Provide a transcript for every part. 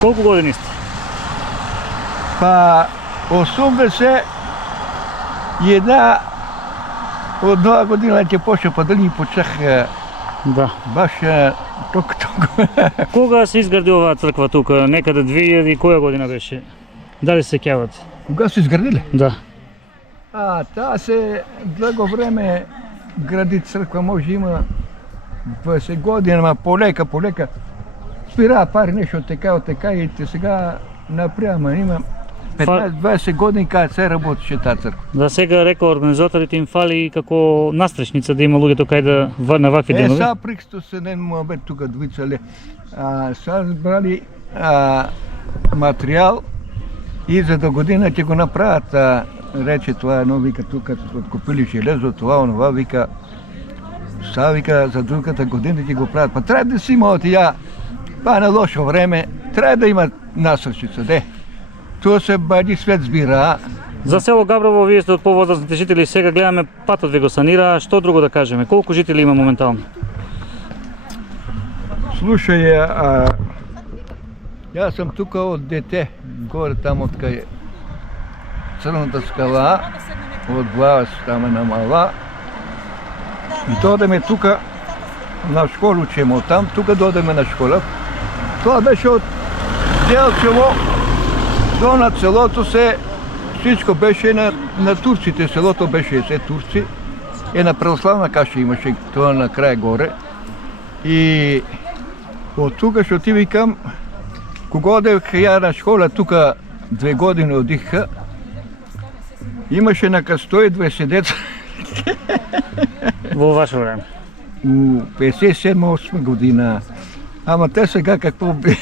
Колко години сте? Pa 80 и от нова година ќе почне па дали почнах Да. баш тук. Кога се изгради оваа црква тука? Некаде 2000 која година беше? Дали се сеќавате? Кога се изградили? Да. Таа се дълго време гради църква, може има 20 години, ама полека. Спира пари нещо така и сега напряма. Има 15-20 години кога се работеше тази църква. Да, сега рекла организаторите им фали како настречница да има луѓето кај да на вакви денови. Сега приксто се не му тука двицале. Сега брали материал и за до година ќе го направят. Рече това едно, вика тук, откупили железо, това, онова, вика, сега вика за другата година ќе го правят. Па трябва да си има от тия, па на лошо време, трябва да има насърчица, де. Това се бади свет збира. За село Габрово вие сте од повозрастните жители, сега гледаме патот ви го санира, што друго да кажеме? Колку жители има моментално? Слушай, аз съм тук от дете, горе там от кај Црната скала, от глава си там е намала. И додеме тук на школа учим оттам, тук додеме на школа. Това беше от Делчево до над селото се, всичко беше на турците, селото беше все турци. Една православна каша имаше това на край горе. И от тук ще отиви към, кога одех я на школа, тук 2 години одиха, имаше на 120 деца. Во ваше време? У 57-8 година. Ама те сега какво би,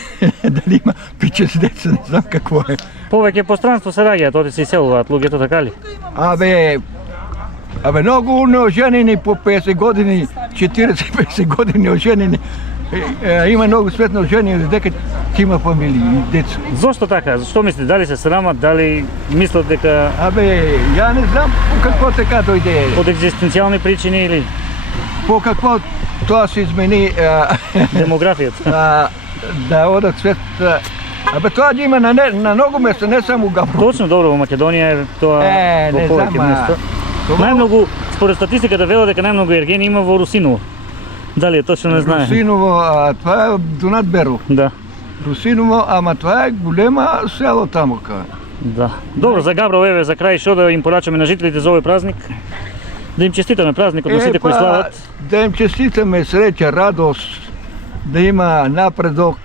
дали има 5 деца, не знам какво е. Повеќе пространство се раѓаат, оди се иселуваат луѓето, така ли? Абе много неоженени по 50 години, 40-50 години неоженени. Има много светно жени, дека ќе има фамилии и деца. Зошто така? Зашто мислите? Дали се срамат, дали мислат дека... Я не знам по какво така дойде. Од екзистенцијални причини или? По какво това се измени демографијата. Да одат свет. Това да има на много места, не само Габрово. Точно, добро, во Македонија е тоа во повеќе места. Најмногу, според статистиката вела дека најмногу ергени има во Русиново. Дали е точно не знае? Русиново, това е до над Беро. Да. Русиново, ама това е голема село тамо. Да. Добро, за Габрово, еве, за крај, што да им порачаме на жителите за овој празник? Да им честитаме празникот на сите кои слават. Да им честитаме среќа, радост, да има напредок.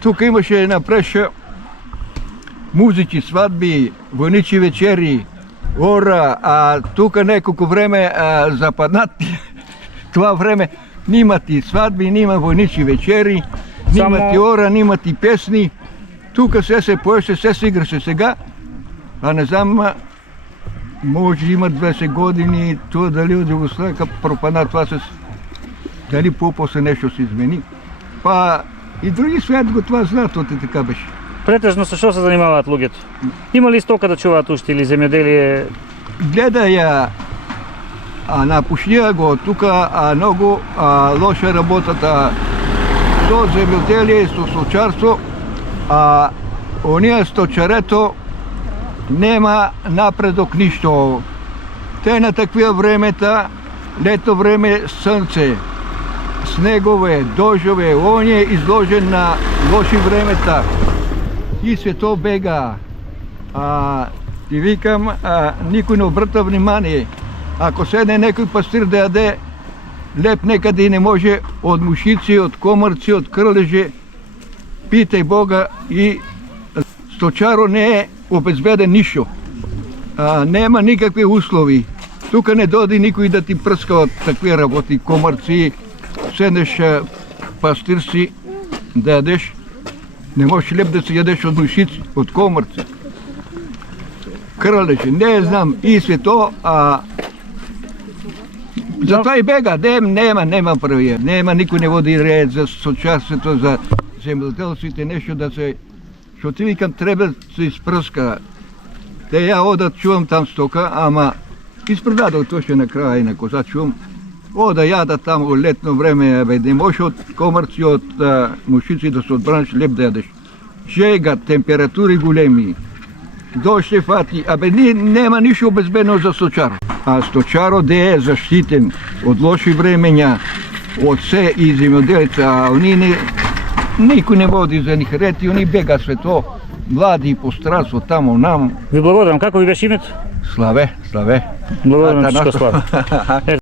Тук имаше напреша музики, сватби, војничи вечери, ора, тук неколко време западнат това време. Нимат и сватби, нима војничи вечери, нимат и ора, нимат и песни. Тук се поеше, се играше сега, не знам, може има 20 години, това дали от Югославия пропадна, това дали по-после нещо се измени. Па и други свят го това знаат, от така беше. Претежно со што се занимаваат луѓето? Има ли стока да чуваат уште или земјоделие? Гледа ја на пушнија го тука много лоша работата со земјоделие и со сточарство, оние сточарето нема напредок ништо. Те на таквија времета, лето време слънце, снегове, дожове, он е изложен на лоши времета и се то бега. И викам, никой не обръща внимание. Ако седне некој пастир да яде леп некаде и не може од мушици, од комарци, од крълеже, питај Бога и сточаро не е обезбеден ништо. Нема никакви услови. Тука не доди никой да ти пръска от такви работи, комарци, седнеш пастир си да ядеш, не можеш леп да си ядеш од мушици, од комарци. Крълеже, не знам, и свето, затова и бега, нема правия. Нема, никой не води ред за сточарството, за земјоделците, нещо да се... Що ти викам, треба да се изпръска. Те ја одат, чувам там стока, ама изпредадох точно на края и на коза чувам. Ода яда там летно време, не може от комарци, от мушици да се отбраниш леп да ядеш. жега, температури големи, дожд е фати, нема ништо обезбедено за сточар. А сточаро де е заштитен од лоши времења, од се и земјоделица, а они никој не води за них ред и они бега све то, млади по странство тамо нам. Ви благодарам. Како ви беше името? Славе. Благодарам, Славе.